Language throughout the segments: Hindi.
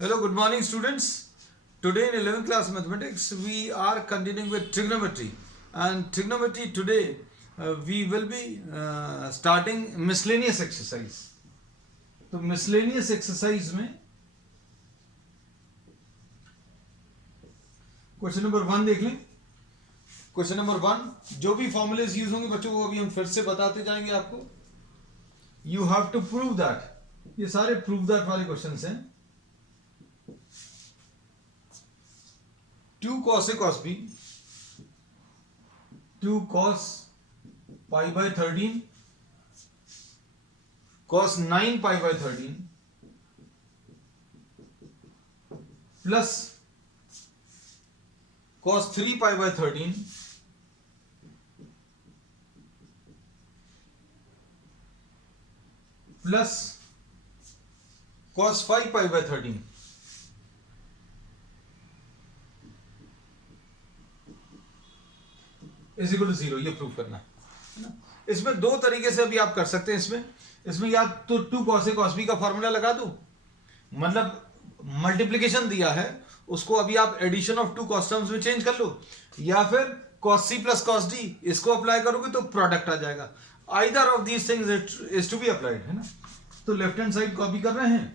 Hello, good morning, students. Today in 11th class mathematics, we are continuing with trigonometry. And trigonometry today, we will be starting miscellaneous exercise. तो miscellaneous exercise में क्वेश्चन नंबर 1 देख लें. क्वेश्चन नंबर 1 जो भी फॉर्मूलेज यूज होंगे बच्चों वो अभी हम फिर से बताते जाएंगे आपको. You have to prove that. ये सारे प्रूव दैट वाले क्वेश्चंस हैं. 2 cos A cos B, 2 cos pi by 13, cos 9 pi by 13 plus cos 3 pi by 13 plus cos 5 pi by 13 is equal to 0. ये प्रूव करना है ना. इसमें दो तरीके से अभी आप कर सकते हैं. इसमें या तो 2 cos A cos B का फॉर्मूला लगा दो, मतलब मल्टीप्लीकेशन दिया है उसको अभी आप एडिशन ऑफ 2 cos टर्म्स में चेंज कर लो, या फिर cos C plus cos D इसको अप्लाई करोगे तो प्रोडक्ट आ जाएगा. Either of these things is to be applied, है ना. तो लेफ्ट हैंड साइड कॉपी कर रहे हैं.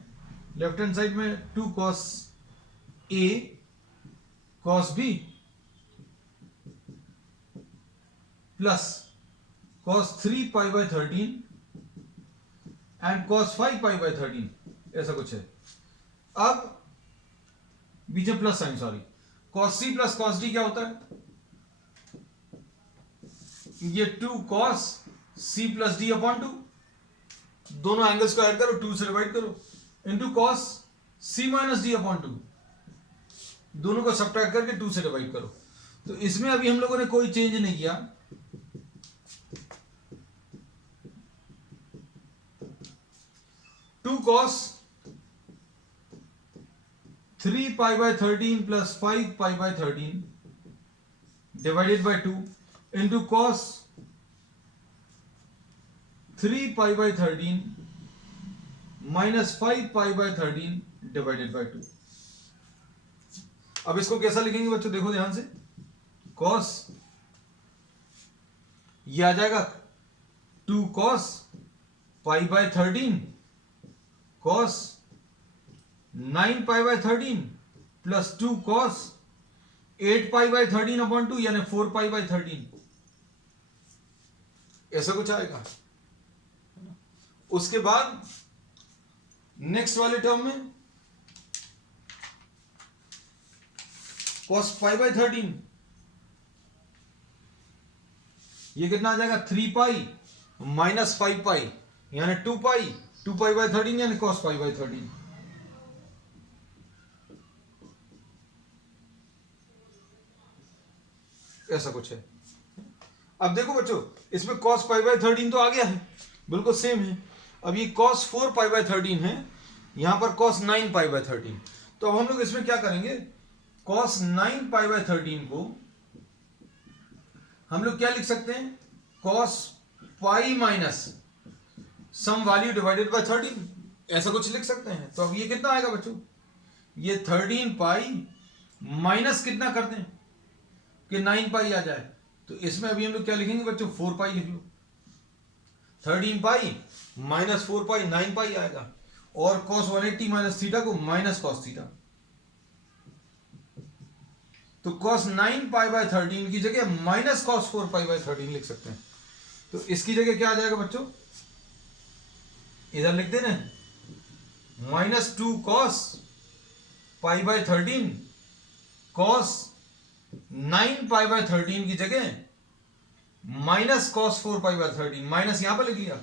लेफ्ट हैंड साइड में 2 cos A cos B plus cos 3 pi by 13 and cos 5 pi by 13 ऐसा कुछ है. अब बीच में plus sign, sorry. cos C plus cos D क्या होता है? ये 2 cos C plus D upon 2, दोनों एंगल्स को ऐड करो, 2 से डिवाइड करो, into cos C minus D upon 2, दोनों को सब्ट्रैक्ट करके 2 से डिवाइड करो. तो इसमें अभी हम लोगों ने कोई चेंज नहीं किया. 2 cos 3 pi by 13 plus 5 pi by 13 divided by 2 into cos 3 pi by 13 minus 5 pi by 13 divided by 2. अब इसको कैसा लिखेंगे बच्चों, देखो ध्यान से. cos ये आ जाएगा 2 cos pi by 13 cos 9 pi by 13 plus 2 cos 8 pi by 13 upon 2 यानी 4 pi by 13, ऐसा कुछ आएगा. उसके बाद नेक्स्ट वाले टर्म में cos pi by 13 ये कितना आ जाएगा 3 pi माइनस 5 pi यानी 2 pi by 13 यानी cos pi by 13. ऐसा कुछ है. अब देखो बच्चों इसमें cos pi by 13 तो आ गया है, बिल्कुल सेम है. अब ये cos 4 pi by 13 है, यहां पर cos 9 pi by 13. तो अब हम लोग इसमें क्या करेंगे, cos 9 pi by 13 को हम लोग क्या लिख सकते हैं, cos pi minus some value divided by 13, ऐसा कुछ लिख सकते हैं. तो अब ये कितना आएगा बच्चों, ये 13 पाई माइनस कितना कर दें कि 9 पाई आ जाए. तो इसमें अभी हम लोग क्या लिखेंगे बच्चों, 4 पाई लिख लो. 13 पाई माइनस 4 पाई 9 पाई आएगा, और cos 180 माइनस थीटा को माइनस cos थीटा. तो cos 9 पाई बाय 13 की जगह माइनस cos 4 पाई बाय 13 लिख सकते हैं. तो इसकी जगह क्या आ जाएगा बच्चों, इधर लिख देना minus 2 cos pi by 13 cos 9 pi by 13 की जगह minus cos 4 pi by 13, minus यहां पर लिख लिया.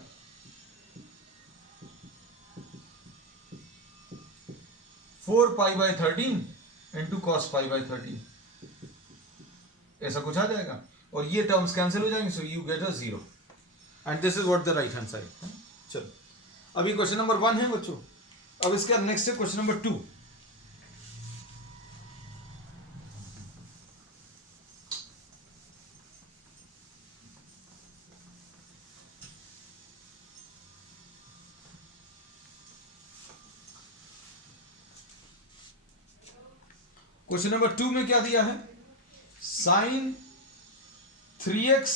4 pi by 13 into cos pi by 13, ऐसा कुछ आ जाएगा. और ये टर्म्स कैंसिल हो जाएंगे, so you get a 0 and this is what the right hand side. चलो अभी क्वेश्चन नंबर 1 है बच्चों. अब इसका नेक्स्ट है क्वेश्चन नंबर 2. क्वेश्चन नंबर 2 में क्या दिया है? Sine 3x,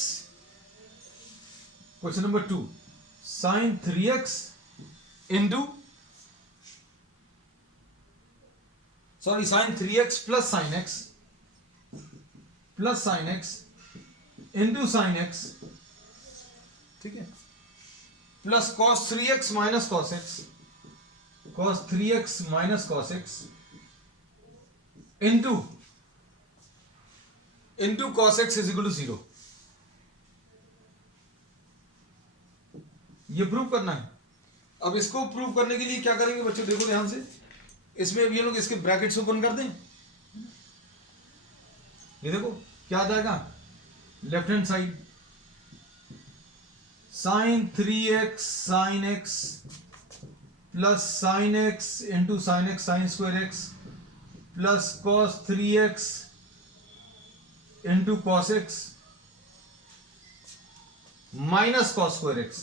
question number 2, sine 3x into, sorry, sine 3x plus sine x into sine x, ठीक है, plus cos 3x minus cos x, cos 3x minus cos x into cos x is equal to 0। ये प्रूव करना है। अब इसको प्रूव करने के लिए क्या करेंगे बच्चों, देखो ध्यान से, इसमें भी ये लोग इसके ब्रैकेट्स ओपन कर दें। ये देखो क्या आ जाएगा, left hand side sine 3x sine x plus sine x into sine x sine square x plus cos 3x into cos x minus cos square x।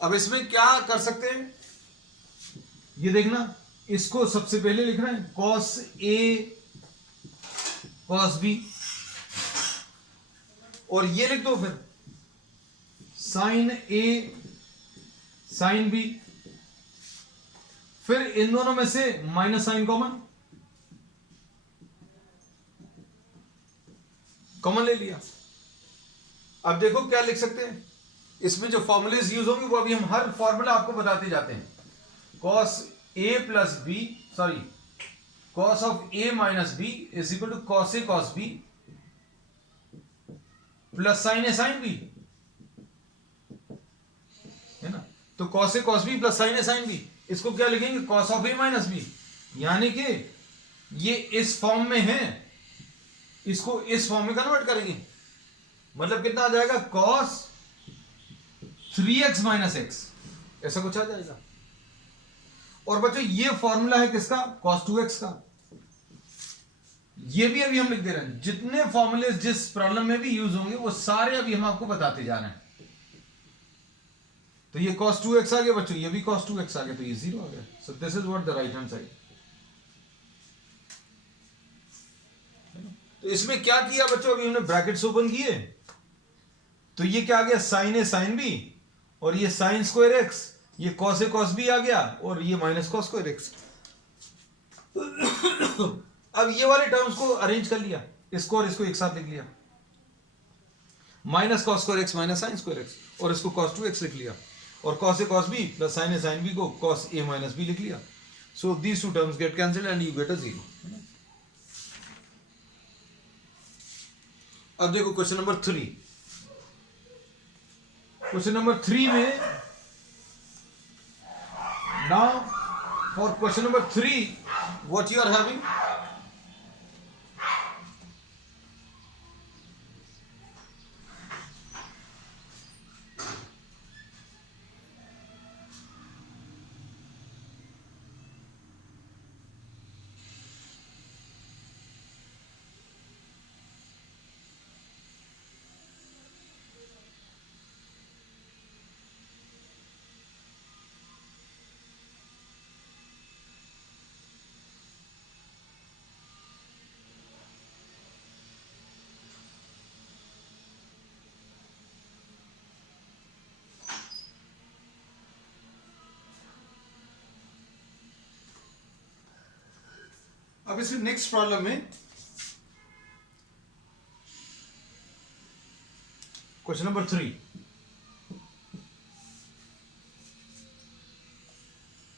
अब इसमें क्या कर सकते हैं, ये देखना, इसको सबसे पहले लिख रहे हैं कॉस a कॉस b, और ये लिख दो फिर साइन a साइन b, फिर इन दोनों में से माइनस साइन कॉमन ले लिया। अब देखो क्या लिख सकते हैं, इसमें जो फॉर्मूलेज यूज होंगे वो अभी हम हर फॉर्मूला आपको बताते जाते हैं। Cos a plus B, sorry, cos of a minus B is equal to cos a cos b plus sine a sine b, है ना। तो cos a cos b plus sine a sine b, इसको क्या लिखेंगे, cos of a minus b, यानी कि ये इस फॉर्म में है, इसको इस फॉर्म में कन्वर्ट करेंगे, मतलब कितना आ जाएगा, कॉस 3x माइनस x, ऐसा कुछ आ जाएगा। और बच्चों ये फॉर्मूला है किसका, cos 2x का। ये भी अभी हम लिख दे रहे हैं, जितने फॉर्मूले जिस प्रॉब्लम में भी यूज होंगे वो सारे अभी हम आपको बताते जा रहे हैं। तो ये cos 2x आ गया बच्चों, ये भी cos 2x आ गया, तो ये 0 आ गया। So this is what the right hand side. तो इसमें क्या किया बच्चों, अभी हमने ब्रैकेट्स ओपन किए, तो ये क्या आ गया, साइन a साइन b, और ये साइन स्क्वायर x, ये cos a cos b आ गया, और ये माइनस cos स्क्वायर x। अब ये वाले टर्म्स को अरेंज कर लिया, इसको और इसको एक साथ लिख लिया, minus cos square x minus sign square x, और इसको cos 2x लिख लिया, और cos a cos b plus sine a sine b को cos a माइनस b लिख लिया। So these two terms get cancelled and you get a 0। अब देखो क्वेश्चन नंबर 3। क्वेश्चन नंबर 3 में, now for question number 3 what you are having, अब इस नेक्स्ट प्रॉब्लम में question number 3,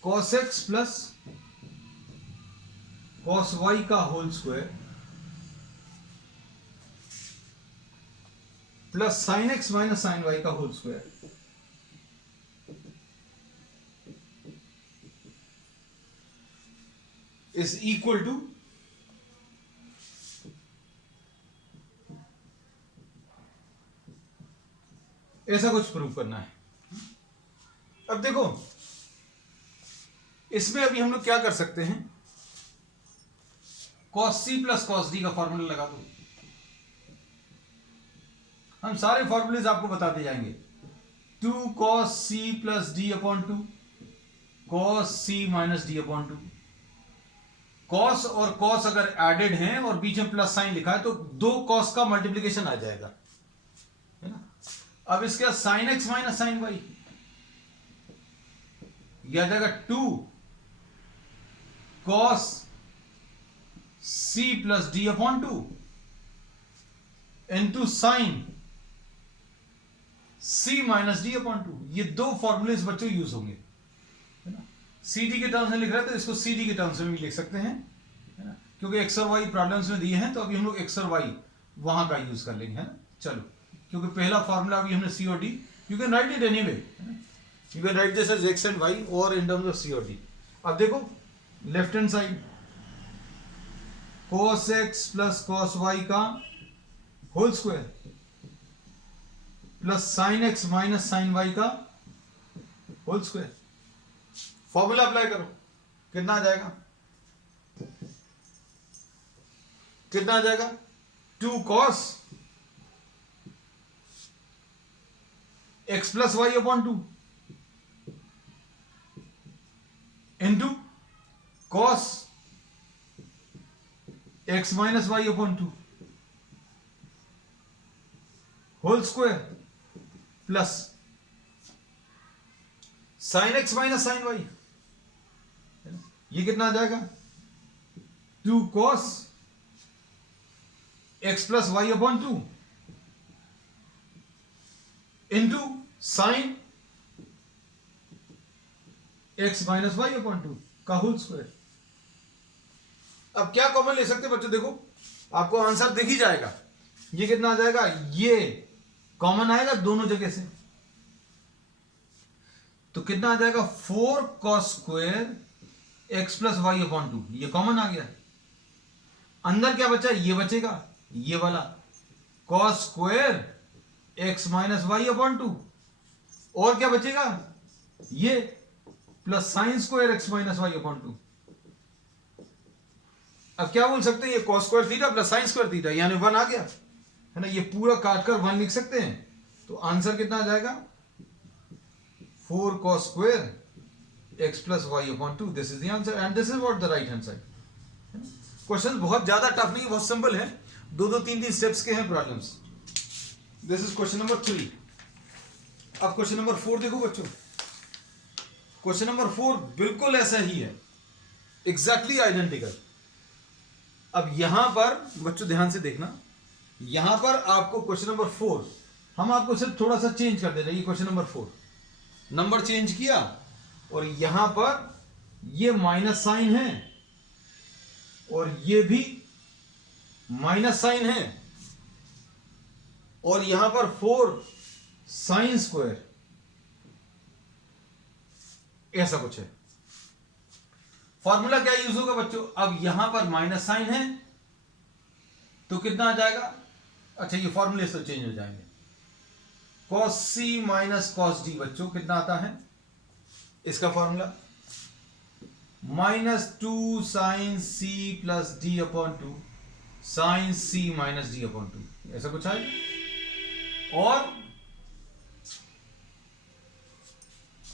cos x plus cos y का whole square plus sine x minus sine y का whole square is equal to ऐसा कुछ प्रूव करना है। अब देखो इसमें अभी हम लोग क्या कर सकते हैं, cos c plus cos d का फॉर्मूला लगा दो। हम सारे फॉर्मूलेज आपको बताते जाएंगे। 2 cos c plus d upon 2, cos c minus d upon 2, cos और कॉस अगर एडेड हैं और बीच में प्लस साइन लिखा है तो दो कॉस का मल्टीप्लीकेशन आ जाएगा, है ना। अब इसके बाद sine x minus sine y, यह आ जाएगा 2 कॉस सी plus D upon 2 into sine सी माइनस डी अपॉन 2। ये दो फॉर्मूले इस बच्चों यूज होंगे, है ना। सी डी के टर्म्स में लिख रहा है तो इसको सी डी के टर्म्स में भी लिख सकते हैं, है ना, क्योंकि एक्स और वाई प्रॉब्लम्स में दिए हैं तो अभी हम लोग एक्स और वाई वहां का यूज कर लेंगे, है ना। चलो, क्योंकि पहला फॉर्मूला अभी हमने सी और D, you can write it anyway, you can write this as X and Y और इन टर्म्स ऑफ सी और डी। अब देखो left hand side cos x plus cos y का whole square plus sine x minus sine y का होल स्क्वायर। फॉर्मूला अप्लाई करो, कितना आ जाएगा, कितना आ जाएगा 2 cos x plus Y upon 2 into cos x minus Y upon 2 whole square plus sine x minus sine Y, ये कितना आ जाएगा 2 cos x plus Y upon 2 into sine x minus Y upon 2 का होल स्क्वायर। अब क्या कॉमन ले सकते हैं बच्चों, देखो आपको आंसर दिख ही जाएगा, ये कितना आ जाएगा, ये कॉमन आएगा दोनों जगह से, तो कितना आ जाएगा 4 cos square x plus Y upon 2, ये कॉमन आ गया। अंदर क्या बचा, ये बचेगा ये वाला cos square x minus Y upon 2, और क्या बचेगा ये plus sine square x minus Y upon 2। अब क्या बोल सकते हैं, ये cos square theta plus sine square theta, यानी 1 आ गया, है ना। ये पूरा काटकर 1 लिख सकते हैं, तो आंसर कितना आ जाएगा 4 cos square x plus Y upon 2। This is the answer and this is what the right hand side. क्वेश्चन बहुत ज्यादा टफ नहीं, बहुत सिंपल है, 2-2 3-3 स्टेप्स के हैं problems. This is question number 3। अब क्वेश्चन नंबर 4 देखो बच्चों, क्वेश्चन नंबर 4 बिल्कुल ऐसा ही है, एग्जैक्टली आइडेंटिकल। अब यहां पर बच्चों ध्यान से देखना, यहां पर आपको क्वेश्चन नंबर 4 हम आपको सिर्फ थोड़ा सा चेंज कर दे रहे हैं। ये क्वेश्चन नंबर 4 नंबर चेंज किया और यहां पर ये माइनस साइन है और ये भी माइनस साइन है और यहां पर 4 साइन स्क्वायर, ऐसा कुछ है। फॉर्मूला क्या यूज होगा बच्चों, अब यहां पर माइनस साइन है तो कितना आ जाएगा, अच्छा ये फॉर्मूले से चेंज हो जाएंगे, cos c minus cos d बच्चों कितना आता है इसका formula, -2 sine c plus D upon 2 sine c minus D upon 2, ऐसा कुछ आएगा। और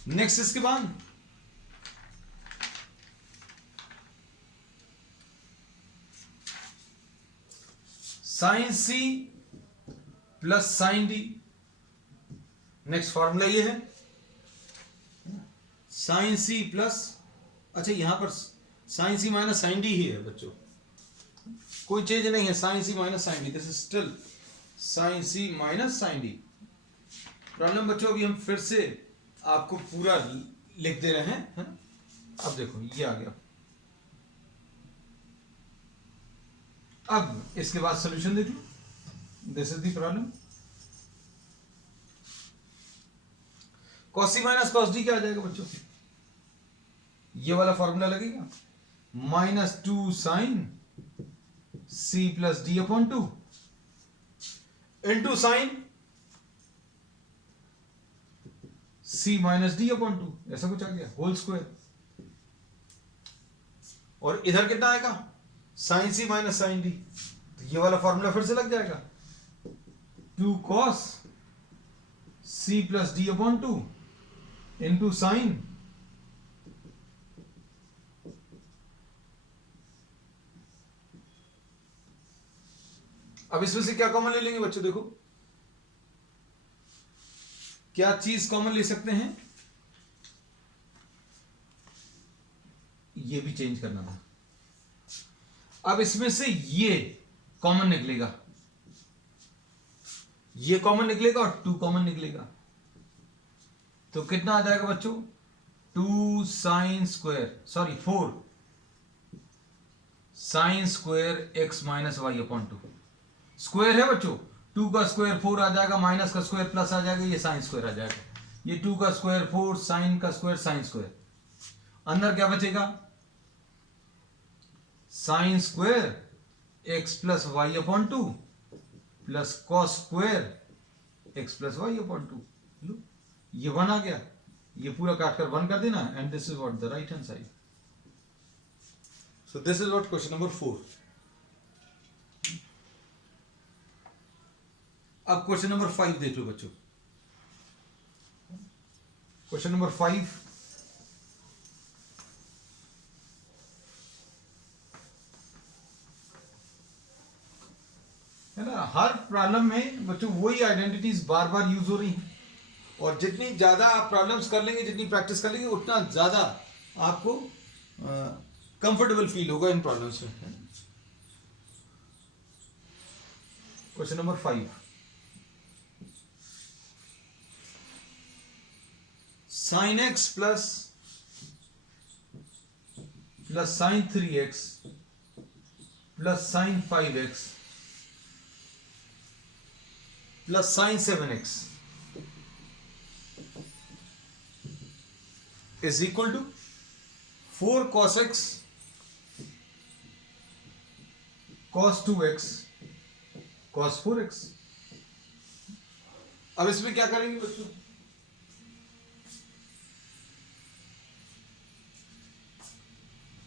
नेक्स्ट इसके बाद sine C plus sine D, next formula ये है साइन सी प्लस, अच्छा यहां पर साइन सी माइनस साइन डी ही है बच्चों, कोई चेंज नहीं है, sine C minus sine D, this is still sine C minus sine D. Problem बच्चों अभी हम फिर से आपको पूरा लिख दे रहे हैं, है ना। अब देखो ये आ गया, अब इसके बाद सॉल्यूशन देख लो, this is the problem. cos c minus cos d क्या आ जाएगा बच्चों, ये वाला फॉर्मूला लगेगा, -2 sine c plus D upon 2 into sine c minus D upon 2, ऐसा कुछ आ गया होल स्क्वायर। और इधर कितना आएगा साइन सी माइनस साइन डी, तो ये वाला फॉर्मूला फिर से लग जाएगा, 2 cos c plus D upon 2 into sign अब इसमें से क्या कॉमन ले लेंगे बच्चों? देखो क्या चीज कॉमन ले सकते हैं, ये भी चेंज करना था। अब इसमें से ये कॉमन निकलेगा, ये कॉमन निकलेगा और 2 कॉमन निकलेगा, तो कितना आ जाएगा बच्चों? 2 sine square, sorry 4 sine square x minus Y upon 2। Square है बच्चों, 2 का स्क्वायर 4 आ जाएगा, माइनस का स्क्वायर प्लस आ जाएगा, ये साइन स्क्वायर आ जाएगा। ये 2 का स्क्वायर 4, साइन का स्क्वायर साइन स्क्वायर, अंदर क्या बचेगा? Sine square x plus Y upon 2 plus cos square x plus Y upon 2। ये 1 आ गया, ये पूरा काटकर 1 कर देना, and this is what the right hand side. So this is what question number 4। अब क्वेश्चन नंबर 5 देख लो बच्चों। क्वेश्चन नंबर 5, है ना, हर प्रॉब्लम में बच्चों वही आइडेंटिटीज बार बार यूज हो रही हैं, और जितनी ज्यादा आप प्रॉब्लम्स कर लेंगे, जितनी प्रैक्टिस कर लेंगे, उतना ज्यादा आपको कंफर्टेबल फील होगा इन प्रॉब्लम्स में। Question number 5, sine x plus sine 3x plus sine 5x plus sine 7x is equal to 4 cos x cos 2x cos 4x। अब इसमें क्या करेंगे बच्चों?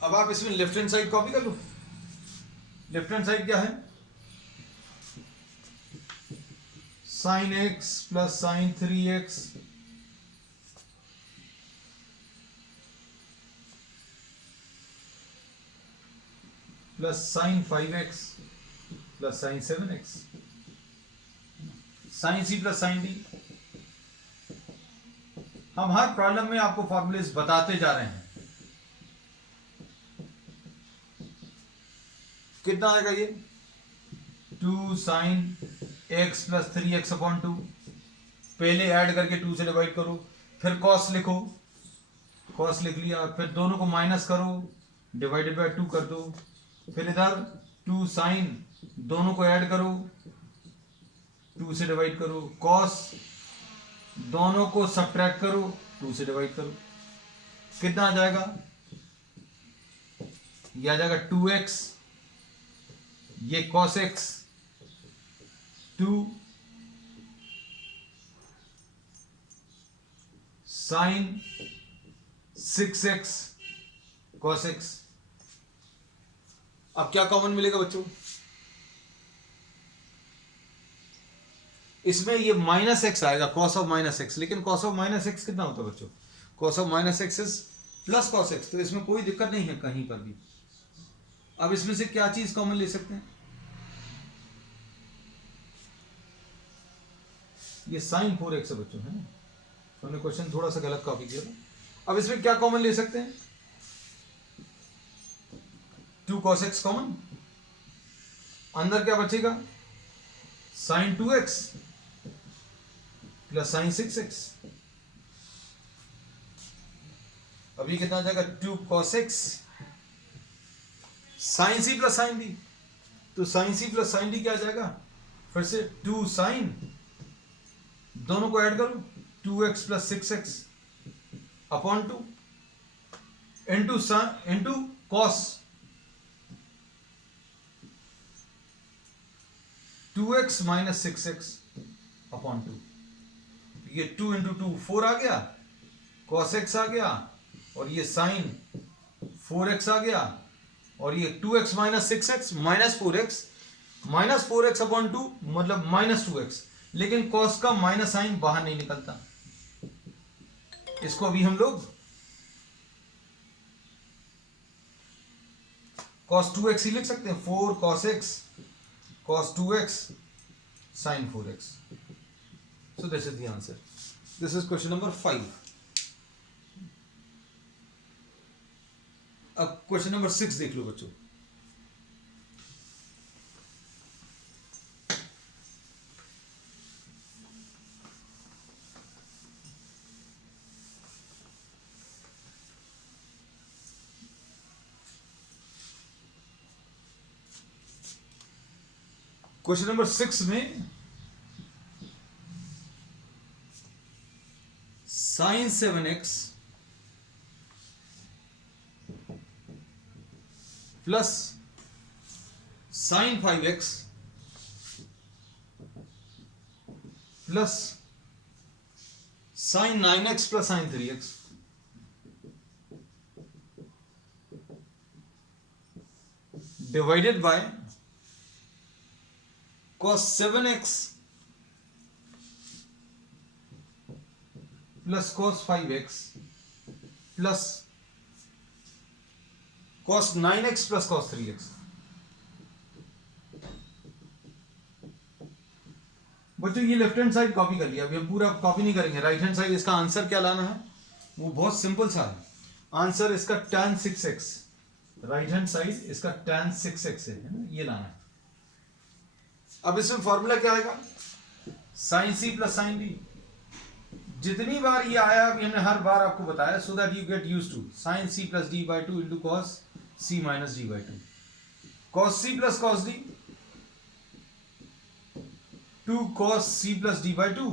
अब आप इसमें लेफ्ट हैंड साइड कॉपी कर लो। लेफ्ट हैंड साइड क्या है? Sine x plus sine 3x plus sine 5x plus sine 7x, sine c plus sine d। हम हर प्रॉब्लम में आपको फॉर्मूलेस बताते जा रहे हैं। कितना आएगा ये? 2 sign x plus 3x upon 2, पहले ऐड करके 2 से डिवाइड करो, फिर कॉस लिखो, कॉस लिख लिया, फिर दोनों को माइनस करो, डिवाइडेड बाय 2 कर दो, फिर इधर 2 साइन, दोनों को ऐड करो, 2 से डिवाइड करो, कॉस, दोनों को सब्ट्रैक्ट करो, 2 से डिवाइड करो। कितना आ जाएगा? ये आ जाएगा 2x, ये cos x 2 sine 6x cos x। अब क्या कॉमन मिलेगा बच्चों? इसमें ये माइनस एक्स आएगा, कॉस ऑफ माइनस एक्स, लेकिन कॉस ऑफ माइनस एक्स कितना होता है बच्चों? Cos of minus x is plus cos x, तो इसमें कोई दिक्कत नहीं है कहीं पर भी। अब इसमें से क्या चीज कॉमन ले सकते हैं? ये साइन 4x है बच्चों, है ना, हमने क्वेश्चन थोड़ा सा गलत कॉपी किया था। अब इसमें क्या कॉमन ले सकते हैं? 2 cos x कॉमन, अंदर क्या बचेगा? Sine 2x plus sine 6x। अभी कितना आ जाएगा? 2 cos x sine c plus sine d, तो sine c plus sine d क्या आ जाएगा? फिर से 2 साइन, दोनों को ऐड करो, 2x plus 6x upon 2 into cos 2x minus 6x upon 2। ये 2 इंटू 2 4 आ गया, cos x आ गया, और ये साइन 4x आ गया, और ये 2x minus 6x minus 4x upon 2 मतलब माइनस 2x, लेकिन cos का माइनस साइन बाहर नहीं निकलता। इसको अभी हम लोग cos 2x ही लिख सकते हैं, 4 cos x cos 2x sin 4x. So this is the answer. This is question number 5. अब क्वेश्चन नंबर 6 देख लो बच्चों. क्वेश्चन नंबर 6 में sin 7x plus sin 5x plus sin 9x plus sin 3x divided by cos 7x plus cos 5x plus cos 9x plus cos 3x. बच्चों ये लेफ्ट हैंड साइड कॉपी कर लिया. अभी हम पूरा कॉपी नहीं करेंगे. राइट हैंड साइड इसका आंसर क्या लाना है वो बहुत सिंपल सा है. आंसर इसका tan 6x. Right hand side इसका tan 6x है ना, ये लाना है. अब इसमें फॉर्मूला क्या आएगा? sin c plus sin d. जितनी बार ये आया अभी हमने हर बार आपको बताया so that you get used to. sin c plus d by 2 into cos c minus d by 2. cos c plus cos d 2 cos c plus d by 2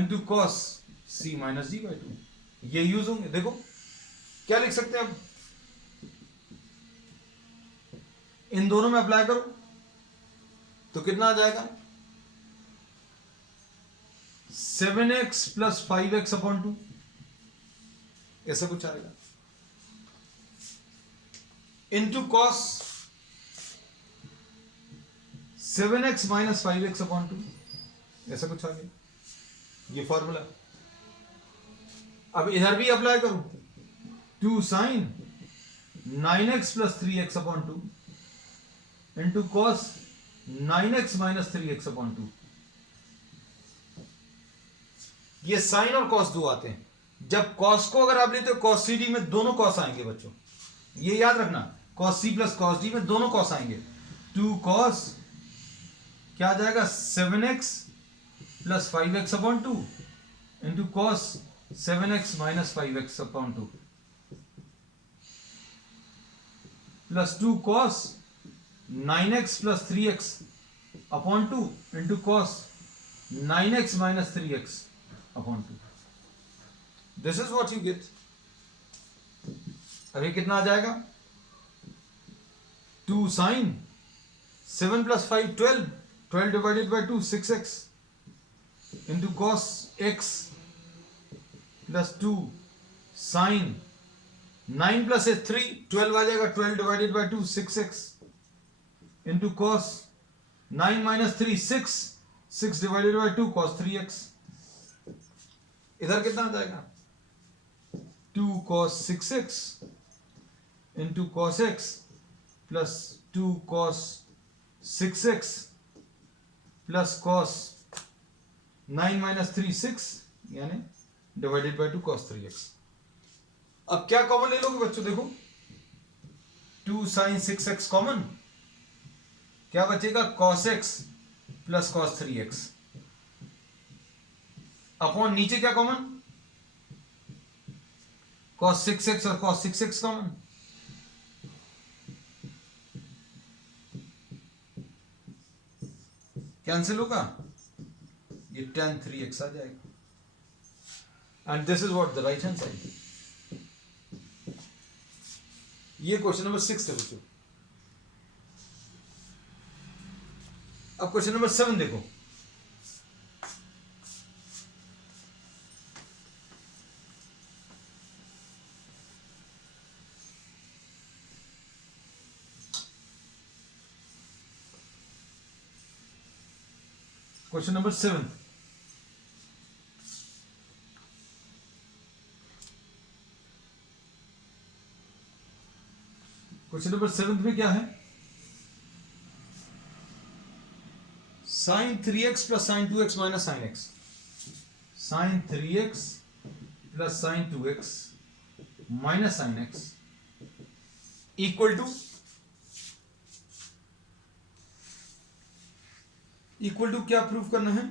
into cos c minus d by 2. ये यूज होंगे. देखो क्या लिख सकते हैं अब, इन दोनों में अप्लाई करो तो कितना आ जाएगा? 7x प्लस 5x अपॉन 2 ऐसा कुछ आएगा into cos 7x minus 5x upon 2 ऐसा कुछ आ गया. ये फॉर्मूला. अब इधर भी अप्लाई करो. 2 sine 9x plus 3x upon 2 into cos 9x minus 3x upon 2. ये साइन और कॉस दो आते हैं. जब कॉस को अगर आप लेते हो कॉस सी डी में दोनों कॉस आएंगे बच्चों. ये याद रखना, कॉस सी प्लस कॉस डी में दोनों कॉस आएंगे. 2 कॉस क्या आ जाएगा? 7x plus 5x upon 2 into cos 7x minus 5x upon 2 plus 2 cos 9x plus 3x upon 2 into cos 9x minus 3x upon 2. This is what you get. अभी कितना आ जाएगा? 2 sine 7 plus 5 12 12 divided by 2 6x into cos x plus 2 sine 9 plus 3 12 आ जाएगा. 12 divided by 2 6x into cos 9 minus 3 6 6 divided by 2 cos 3x. इधर कितना आ जाएगा? 2 cos 6x into cos x plus 2 cos 6x plus cos 9 minus 3 6 यानी डिवाइडेड बाई 2 cos 3x. अब क्या कॉमन ले लोगे बच्चों? देखो 2 sin 6x कॉमन, क्या बचेगा? cos x plus cos 3x upon नीचे क्या कॉमन? cos 6x और cos 6x कॉमन. कैंसिल होगा, ये tan 3x आ जाएगा. And this is what the right hand side. ये क्वेश्चन नंबर 6 है बच्चों. अब क्वेश्चन नंबर 7 देखो. Question number 7. क्वेश्चन नंबर 7 में क्या है? Sine 3x plus sine 2x minus sine x, sine 3x plus sine 2x minus sine x equal to क्या प्रूफ करना है?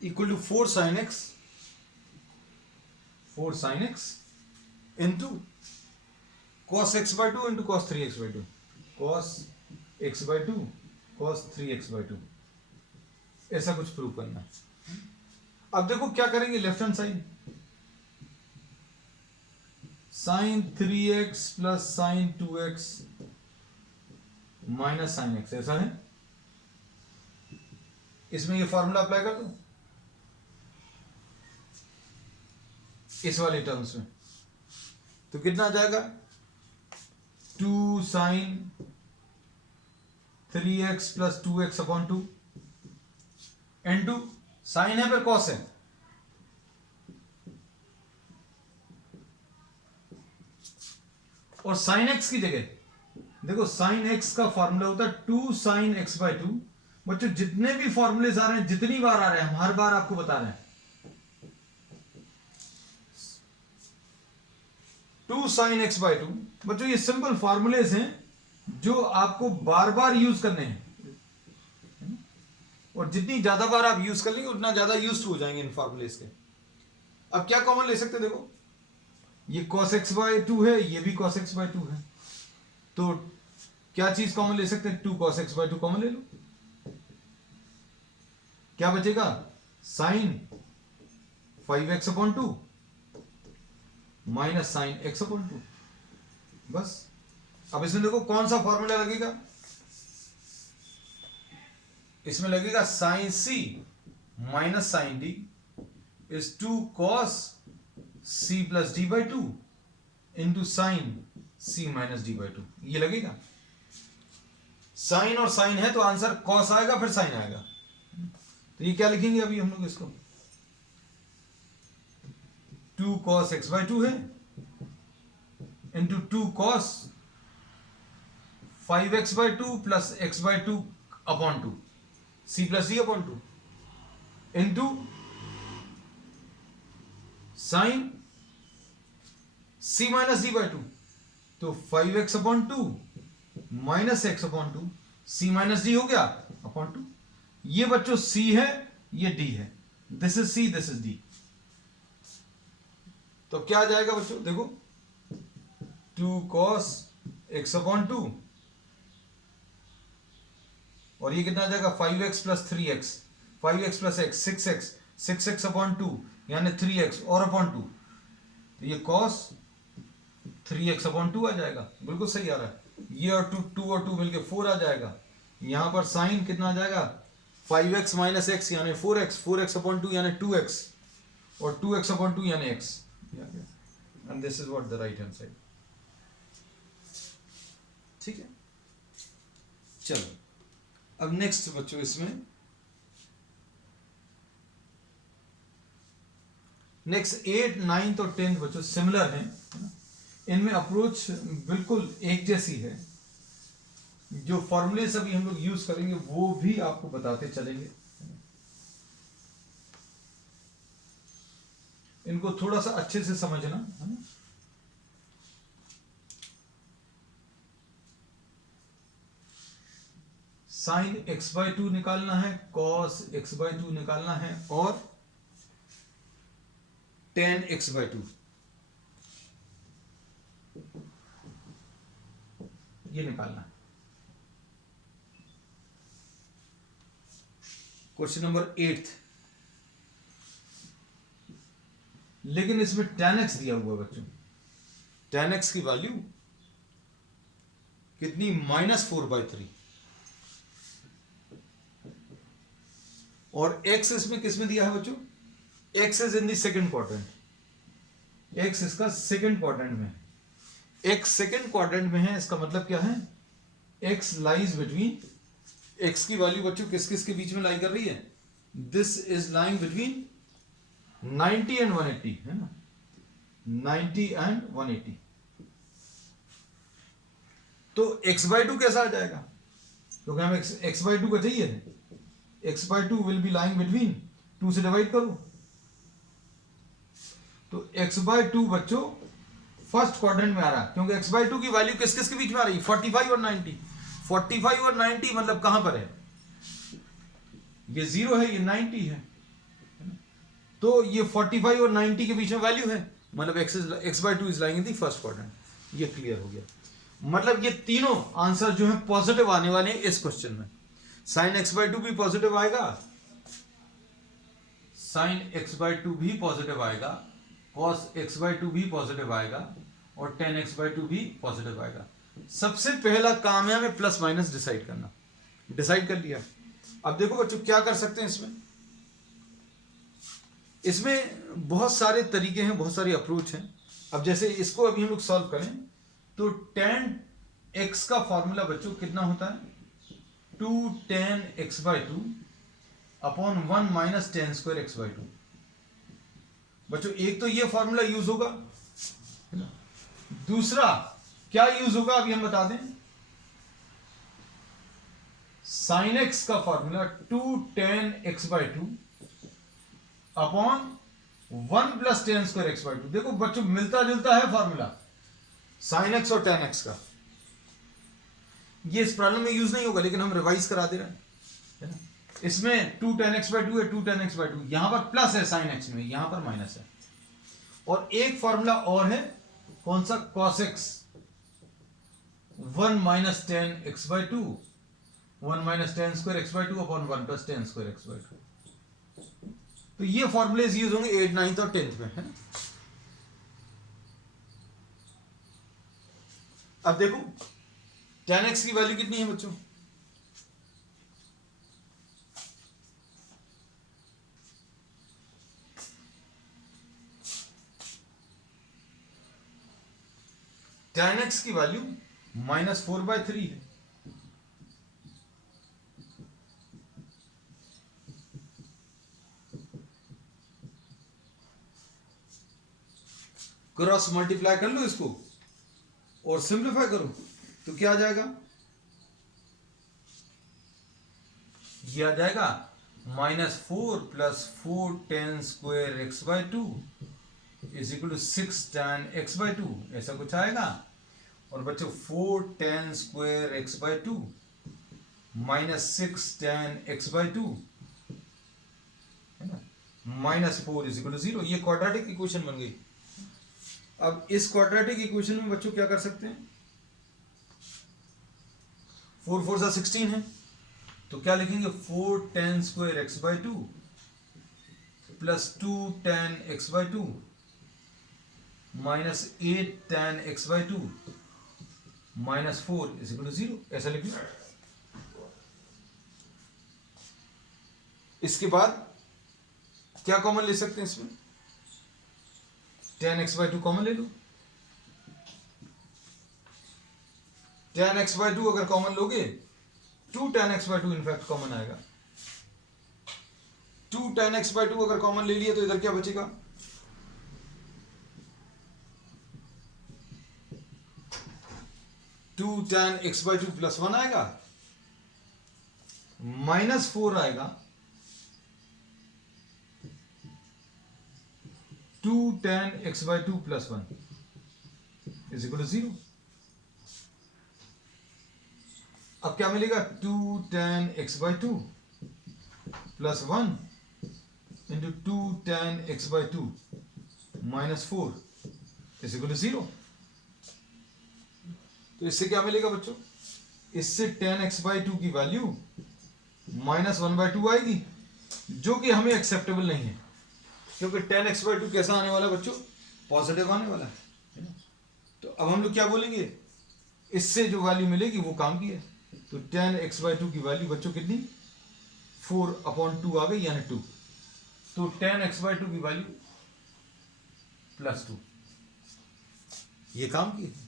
Equal to 4 sin x into cos x by 2 into cos 3x by 2, cos x by 2 cos 3x by 2, ऐसा कुछ प्रूव करना है। अब देखो क्या करेंगे, left hand side sin 3x plus sin 2x minus sin x, ऐसा है। इसमें ये फॉर्मूला अप्लाई कर दो इस वाले टर्म्स में, तो कितना आ जाएगा 2 sin 3x plus 2x upon 2 into sine है पर कॉस है, और साइन x की जगह देखो साइन x का फॉर्मूला होता है 2 sin x by 2। बच्चों जितने भी फॉर्मूलेज आ रहे हैं, जितनी बार आ रहे हैं, हम हर बार आपको बता रहे हैं 2 sin x by 2। बच्चों ये सिंपल फॉर्मूलेज हैं जो आपको बार बार यूज करने हैं, और जितनी ज्यादा बार आप यूज कर लेंगे उतना ज्यादा यूज हो जाएंगे इन फॉर्मूलेज के। अब क्या कॉमन ले सकते हैं, देखो ये cos x by 2 है, ये भी cos x by 2 है, तो क्या चीज कॉमन ले सकते हैं, 2 cos x by 2 कॉमन ले लो, क्या बचेगा sin 5x upon 2 minus sine x upon 2, बस। अब इसमें देखो कौन सा फॉर्मूला लगेगा, इसमें लगेगा sine c minus sine d is 2 cos c plus D by 2 into sine c minus D by 2, ये लगेगा। साइन और साइन है तो आंसर cos आएगा फिर साइन आएगा, तो ये क्या लिखेंगे अभी हम लोग इसको, 2 cos x by 2 है into 2 cos 5x by 2 plus x by 2 upon 2 c plus d upon 2 into sine c minus d by 2, तो 5x upon 2 minus x upon 2 c minus d हो गया अपॉन 2। ये बच्चों c है, ये d है, this is c, this is d, तो क्या आ जाएगा बच्चों, देखो 2 cos x अपॉन 2 और ये कितना आ जाएगा 5x plus 3x, 5x plus x 6x, 6x upon 2 यानी 3x और अपॉन 2, तो ये cos 3x अपॉन 2 आ जाएगा, बिल्कुल सही आ रहा है। ये और 2 और 2 मिलके 4 आ जाएगा। यहां पर साइन कितना आ जाएगा 5x माइनस x यानी 4x, 4x अपॉन 2 यानी 2x और 2x अपॉन 2 यानी x, and this is what the right hand side। ठीक है, चलो अब नेक्स्ट बच्चों इसमें नेक्स्ट 8, 9 और 10 बच्चों सिमिलर हैं, इनमें अप्रोच बिल्कुल एक जैसी है। जो फॉर्मूले अभी हम लोग यूज करेंगे वो भी आपको बताते चलेंगे, इनको थोड़ा सा अच्छे से समझना है ना। साइन x by 2 निकालना है, cos x by 2 निकालना है और tan x by 2 ये निकालना है। क्वेश्चन नंबर 8, लेकिन इसमें tan x दिया हुआ है बच्चों, tan x की वैल्यू कितनी -4/3 और x इसमें किसमें दिया है बच्चों, x is in the second quadrant, x इसका सेकंड क्वाड्रेंट में, x सेकंड क्वाड्रेंट में है, इसका मतलब क्या है x लाइज बिटवीन, x की वैल्यू बच्चों किस किस के बीच में लाई कर रही है, this is lying between 90 and 180, है ना, 90 एंड 180। तो x/2 कैसा आ जाएगा, क्योंकि हमें x/2 का चाहिए है, x/2 will be lying between, 2 से डिवाइड करो, तो x/2 बच्चों फर्स्ट क्वाड्रेंट में आ रहा है, क्योंकि x/2 की वैल्यू किस किस के बीच में आ रही है, 45 और 90। 45 और 90 मतलब कहां पर है, ये 0 है, ये 90 है, तो ये 45 और 90 के बीच में वैल्यू है, मतलब x/2 is lying in the first quadrant. ये क्लियर हो गया, मतलब ये तीनों आंसर जो है पॉजिटिव आने वाले हैं इस क्वेश्चन में। sin x/2 भी पॉजिटिव आएगा, sin x/2 भी पॉजिटिव आएगा, cos x/2 भी पॉजिटिव आएगा, और tan x/2 भी पॉजिटिव आएगा। सबसे पहला काम है हमें प्लस माइनस डिसाइड करना, डिसाइड कर लिया। अब देखो बच्चों क्या कर सकते हैं इसमें, इसमें बहुत सारे तरीके हैं, बहुत सारी अप्रोच हैं। अब जैसे इसको अभी हम लोग सॉल्व करें तो tan x का फॉर्मूला बच्चों कितना होता है, 2 tan x/2 upon 1 minus tan square x/2। बच्चों एक तो ये फॉर्मूला यूज होगा, है ना, दूसरा क्या यूज होगा अभी हम बता दें, sin x का formula 2 tan x/2 upon 1 plus tan square x/2। देखो बच्चों मिलता जुलता है फॉर्मूला sin x और tan x का, ये इस प्रॉब्लम में यूज नहीं होगा लेकिन हम रिवाइज करा दे रहे हैं, है ना। इसमें 2 tan x/2 है, 2 tan x/2, यहां पर प्लस है sin x में, यहां पर माइनस है। और एक फॉर्मूला और है, कौन सा, cos x 1 minus tan x/2, 1 minus tan square x/2 upon 1 plus tan square x/2। तो ये फॉर्मूलेज यूज होंगे 8th 9th और 10th में, है ना। अब देखो tan x की वैल्यू कितनी है बच्चों, tan x की वैल्यू -4/3 है। क्रॉस मल्टीप्लाई कर लो इसको और सिंप्लीफाई करो तो क्या आ जाएगा, ये आ जाएगा -4 plus 4 tan square x/2 is equal to 6 tan x/2, ऐसा कुछ आएगा। और बच्चों 4 tan square x/2 minus 6 tan x/2, है ना, -4 इज इक्वल टू 0। ये क्वाड्रेटिक इक्वेशन बन गई। अब इस क्वाड्रेटिक इक्वेशन में बच्चों क्या कर सकते हैं, 4 4 सा 16 है, तो क्या लिखेंगे, 4 tan square x/2 plus 2 tan x/2 minus 8 tan x/2 minus 4 is equal to 0, ऐसा लिख लो। इसके बाद क्या कॉमन ले सकते हैं इसमें, tan x/2 कॉमन ले लो। tan x/2 अगर कॉमन लोगे 2 tan x/2 इनफैक्ट कॉमन आएगा। 2 tan x/2 अगर कॉमन ले लिया तो इधर क्या बचेगा, 2 tan x/2 प्लस 1 आएगा, -4 आएगा, 2 tan x/2 plus 1 is equal to 0। अब क्या मिलेगा, 2 tan x/2 plus 1 into 2 tan x/2 minus 4 is equal to 0। तो इससे क्या मिलेगा बच्चों, इससे tan x/2 की वैल्यू -1/2 आएगी, जो कि हमें एक्सेप्टेबल नहीं है, क्योंकि tan x/2 कैसा आने वाला बच्चों, पॉजिटिव आने वाला है ना। तो अब हम लोग क्या बोलेंगे, इससे जो वैल्यू मिलेगी वो काम की है। तो tan x/2 की वैल्यू बच्चों कितनी, 4/2 आ गई, यानी 2। तो tan x/2 की वैल्यू +2, ये काम की है।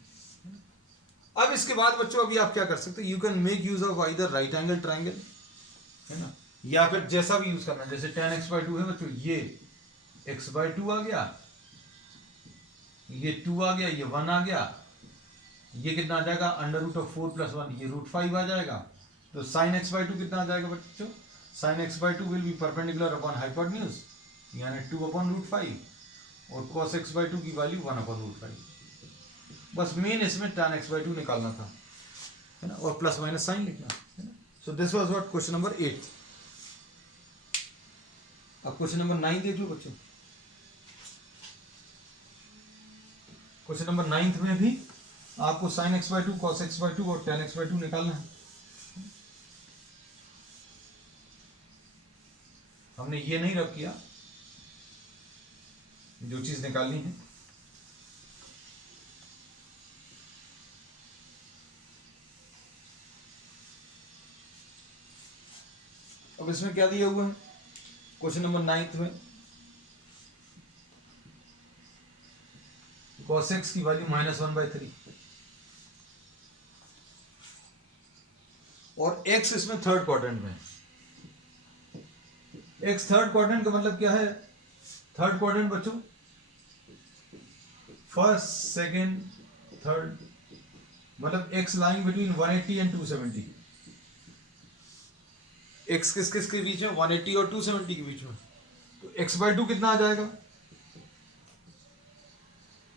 अब इसके बाद बच्चों अभी आप क्या कर सकते हैं, you can make use of either right angle triangle, है ना, या फिर जैसा भी यूज करना है, जैसे tan x/2 है बच्चों, ये x/2 आ गया, ये 2 आ गया, ये 1 आ गया, ये कितना आ जाएगा √4 + 1, ये √5 आ जाएगा। तो sin x/2 कितना आ जाएगा बच्चों, sin x/2 will be perpendicular upon hypotenuse यानी 2/√5 और cos x/2 की वैल्यू 1/√5। बस मेन इसमें tan x/2 निकालना था, है ना, और प्लस माइनस साइन लिखना, है ना। So this was what question number 8। अब क्वेश्चन नंबर 9 देख लो बच्चों। क्वेश्चन नंबर 9 में भी आपको sin x/2, cos x/2 और tan x/2 निकालना है। हमने ये नहीं रख किया, जो चीज निकालनी है। अब इसमें क्या दिया हुआ है क्वेश्चन नंबर 9 में, cos x की वैल्यू -1/3 और x इसमें थर्ड क्वाड्रेंट में। x थर्ड क्वाड्रेंट का मतलब क्या है, थर्ड क्वाड्रेंट बच्चों फर्स्ट सेकंड थर्ड, मतलब x lying between 180 and 270। x किस किस के बीच में, 180 और 270 के बीच में। तो x/2 कितना आ जाएगा,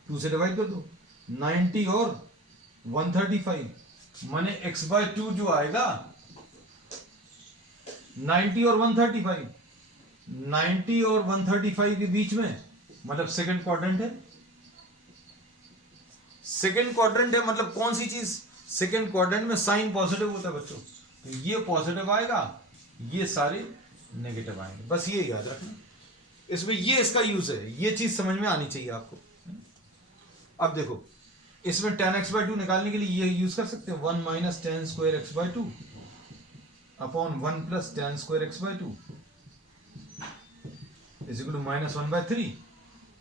2 से डिवाइड कर दो, 90 और 135, माने x/2 जो आएगा 90 और 135, 90 और 135 के बीच में, मतलब सेकंड क्वाड्रेंट है। सेकंड क्वाड्रेंट है मतलब कौन सी चीज, सेकंड क्वाड्रेंट में साइन पॉजिटिव होता है बच्चों, तो ये पॉजिटिव आएगा, ये सारे नेगेटिव आएंगे, बस ये याद रखना। इसमें ये इसका यूज है, ये चीज समझ में आनी चाहिए आपको। अब देखो इसमें tan x/2 निकालने के लिए ये यूज कर सकते हैं, 1 - tan² x/2 upon 1 + tan² x/2 is equal to -1/3,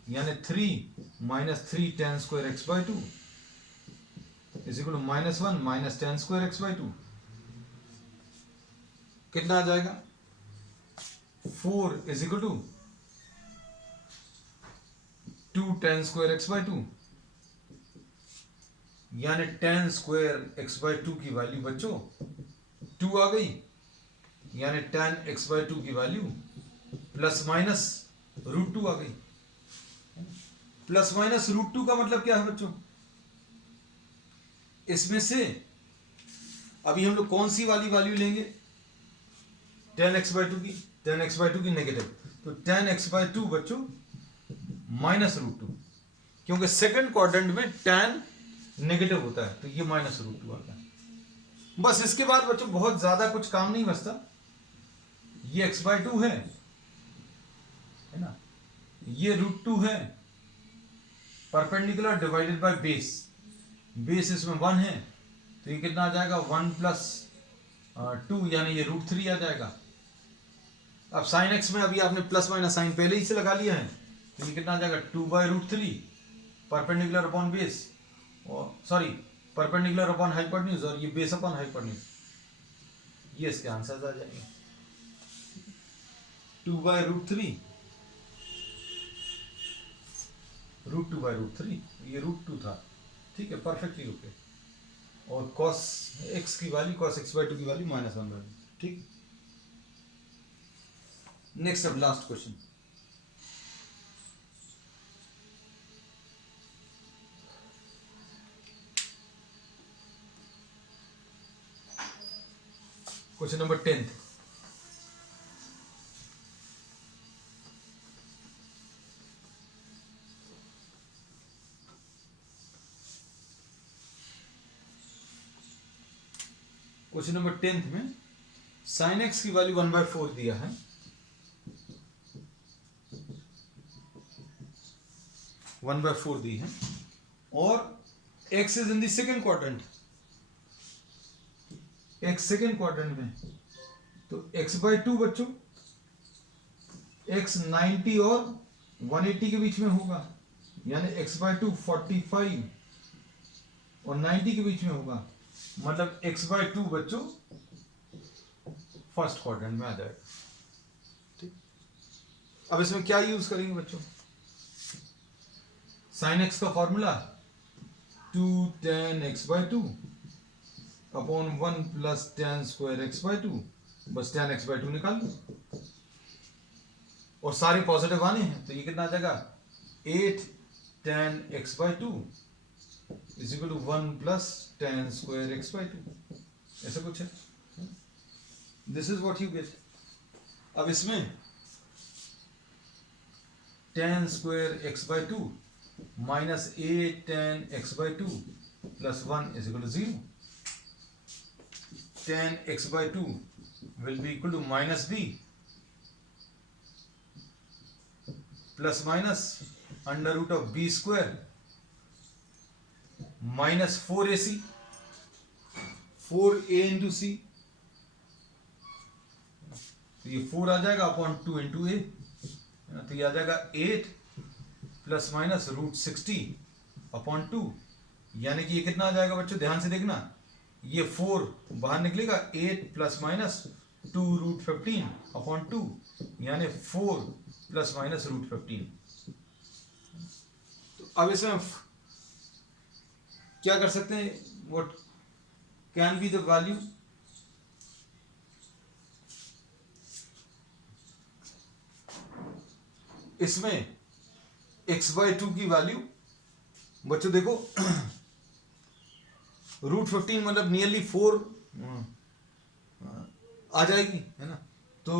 यानी 3 - 3 tan² x/2 is equal to -1 - tan² x/2। कितना आ जाएगा, 4 is equal to 2 tan² x/2, यानी tan² x/2 की वैल्यू बच्चों 2 आ गई, यानी tan x/2 की वैल्यू ±√2 आ गई। ±√2 का मतलब क्या है बच्चों, इसमें से अभी हम लोग कौन सी वाली वैल्यू लेंगे, tan x/2 की नेगेटिव, तो tan x/2 बच्चों -√2, क्योंकि सेकंड क्वाड्रेंट में tan नेगेटिव होता है, तो ये -√2 आता है। बस इसके बाद बच्चों बहुत ज्यादा कुछ काम नहीं बचता, ये x/2 है ना, ये √2 है, perpendicular divided by base, base इसमें 1 है, तो ये कितना आ जाएगा 1 + 2, यानी ये √3 आ जाएगा। अब sin x में अभी आपने प्लस माइनस साइन पहले ही से लगा लिया है, तो ये कितना आ जाएगा 2/√3 परपेंडिकुलर अपॉन बेस, और सॉरी परपेंडिकुलर अपॉन हाइपोटेन्यूज, और ये बेस अपॉन हाइपोटेन्यूज, ये इसके आंसर आ जाएंगे। 2/√3 √2/√3, ये √2 था, ठीक है, परफेक्टली ओके। और cos x की वैल्यू, cos x/2 की वैल्यू -1/2, ठीक। नेक्स्ट अब last question, question number 10। Question number 10 में sin x की वैल्यू 1/4 दिया है, 1/4 दी है, और x is in the second quadrant, x second quadrant में, तो x/2 बच्चों x 90 और 180 के बीच में होगा, यानी x/2 45 और 90 के बीच में होगा, मतलब x/2 बच्चों फर्स्ट क्वाड्रेंट में आ जाएगा। ठीक, अब इसमें क्या यूज करेंगे बच्चों? साइन एक्स का formula 2 tan x by 2 upon 1 plus tan square x by 2, बस tan x by 2 निकाल लो और सारे पॉजिटिव आने हैं तो ये कितना आ जाएगा 8 tan x by 2 is equal to 1 plus tan square x by 2, ऐसा कुछ है। This is what you get. अब इसमें tan square x by 2 minus 8 tan x by 2 plus 1 is equal to 0। tan x by 2 will be equal to minus b plus minus under root of b square minus 4ac 4a into c, तो ये 4 आ जाएगा अपॉन 2 इंटू ए, तो ये आ जाएगा 8 प्लस माइनस रूट 60 अपॉन 2, यानी कि ये कितना आ जाएगा बच्चों? ध्यान से देखना, ये 4 बाहर निकलेगा, 8 प्लस माइनस 2 रूट 15 अपॉन 2, यानी 4 प्लस माइनस रूट 15। तो अब इसमें क्या कर सकते हैं? What can be the value? इसमें x बाई 2 की वैल्यू बच्चों देखो रूट 15 मतलब नियरली 4 आ जाएगी, है ना? तो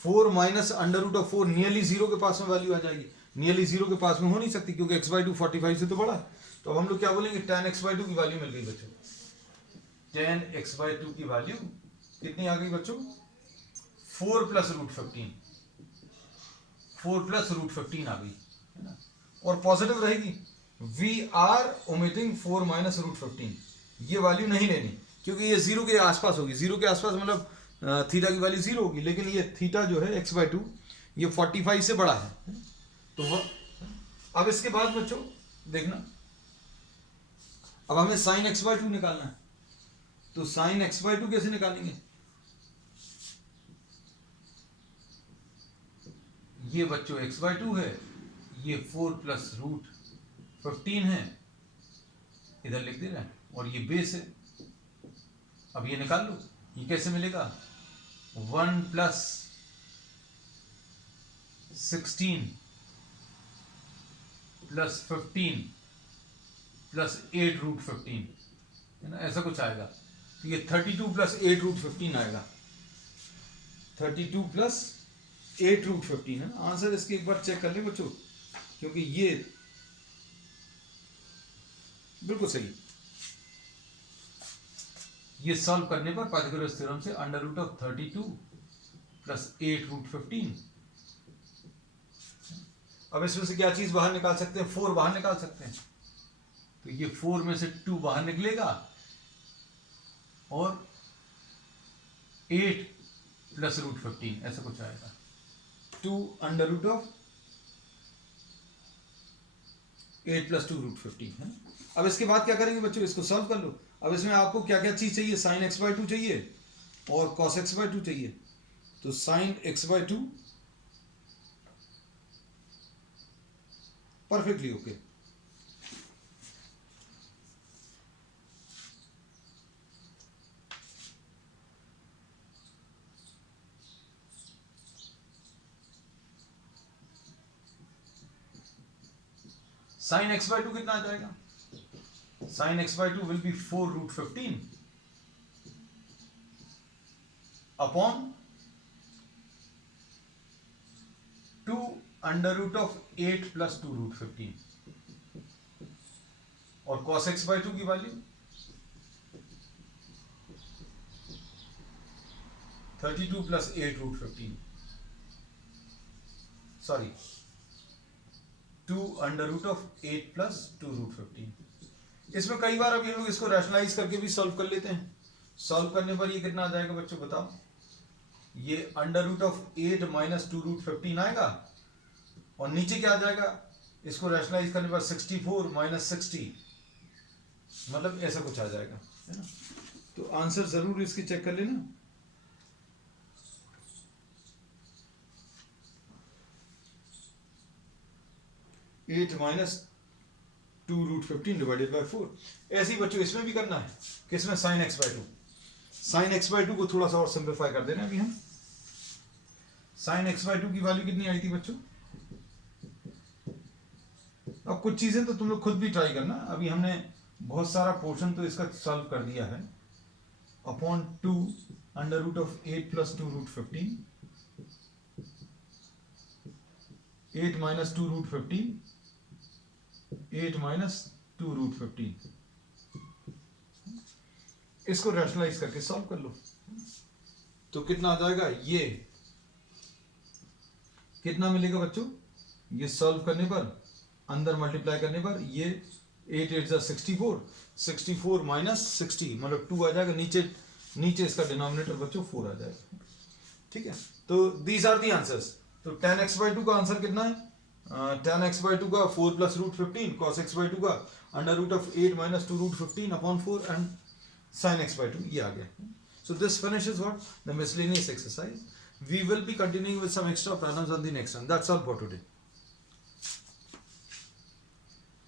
4 minus under root of 4 nearly 0 के पास में वैल्यू आ जाएगी। नियरली 0 के पास में हो नहीं सकती क्योंकि x बाई 2 45 से तो बड़ा है। तो अब हम लोग क्या बोलेंगे? tan x बाई 2 की वैल्यू मिल गई बच्चों। tan x बाई 2 की वैल्यू कितनी आ गई बच्चों? 4 प्लस रूट 15, 4 प्लस रूट 15 आ गई, है ना? और पॉजिटिव रहेगी। We are omitting 4 minus root 15, ये वैल्यू नहीं लेनी क्योंकि ये 0 के आसपास होगी। 0 के आसपास मतलब थीटा की वैल्यू 0 होगी, लेकिन ये थीटा जो है x बाई 2 ये 45 से बड़ा है। तो अब इसके बाद बच्चों देखना, अब हमें साइन x बाई 2 निकालना है। तो साइन x बाई 2 कैसे निकालेंगे? ये बच्चों x बाई 2 है, ये 4 प्लस रूट 15 है, इधर लिख दे रहे हैं, और ये बेस है। अब ये निकाल लो, ये कैसे मिलेगा? 1 प्लस 16 प्लस 15 प्लस 8 रूट 15, है ना? ऐसा कुछ आएगा। तो ये 32 प्लस 8 रूट 15 आएगा। 32 प्लस 8 रूट 15 है ना? आंसर इसके एक बार चेक कर ले बच्चों, क्योंकि ये बिल्कुल सही। ये सॉल्व करने पर पाइथागोरस थ्योरम से under root of 32 plus 8 root 15। अब इसमें से क्या चीज बाहर निकाल सकते हैं? 4 बाहर निकाल सकते हैं। तो ये 4 में से 2 बाहर निकलेगा और 8 प्लस रूट 15 ऐसा कुछ आएगा। 2 under root of 8 plus 2 root 15 है। अब इसके बाद क्या करेंगे बच्चों? इसको सॉल्व कर लो। अब इसमें आपको क्या क्या चीज चाहिए? साइन एक्स बाई 2 चाहिए और कॉस एक्स बाई 2 चाहिए। तो sine x by 2 perfectly okay. Sine x by 2 कितना आ जाएगा? Sine x by 2 will be 4 root 15 upon 2 under root of 8 plus 2 root 15, और कॉस एक्स बाई 2 की value 32 plus 8 root 15, sorry 2 under root of 8 plus 2 root 15। इसमें कई बार अब ये लोग इसको रैशनलाइज करके भी सॉल्व कर लेते हैं। सॉल्व करने पर ये कितना आ जाएगा बच्चों बताओ? ये under root of 8 minus 2 root 15 आएगा, और नीचे क्या आ जाएगा? इसको रैशनलाइज करने पर 64 माइनस 60, मतलब ऐसा कुछ आ जाएगा, है ना? तो आंसर जरूर इसकी चेक कर लेना। 8 माइनस 2√15 डिवाइडेड बाई 4। ऐसे ही बच्चों इसमें भी करना है, किसमें sign x by two. Sign x by two को थोड़ा सा और सिंप्लीफाई कर देना अभी हम। साइन एक्स बाई टू की वैल्यू कितनी आई थी बच्चों? अब कुछ चीजें तो तुम लोग खुद भी ट्राई करना, अभी हमने बहुत सारा पोर्शन तो इसका सॉल्व कर दिया है। Upon 2 under root of 8 plus 2√15, 8 minus 2√15, 8 minus 2√15, इसको रैशनलाइज करके सॉल्व कर लो तो कितना आ जाएगा? ये कितना मिलेगा बच्चों? ये सॉल्व करने पर, अंदर मल्टीप्लाई करने पर, ये 8 8 जा 64, 64 माइनस 60 मतलब 2 आ जाएगा, नीचे इसका डिनोमिनेटर बच्चों 4 आ जाएगा। ठीक है, तो दीज आर दी आंसर्स। तो tan x बाई टू का आंसर कितना है? tan x बाई टू का 4 plus √15, cos x by two का under root of 8 minus 2√15 upon 4 and sin x by 2, ये आ गया। So this finishes what? The miscellaneous exercise. We will be continuing with some extra problems on the next one. That's all for today.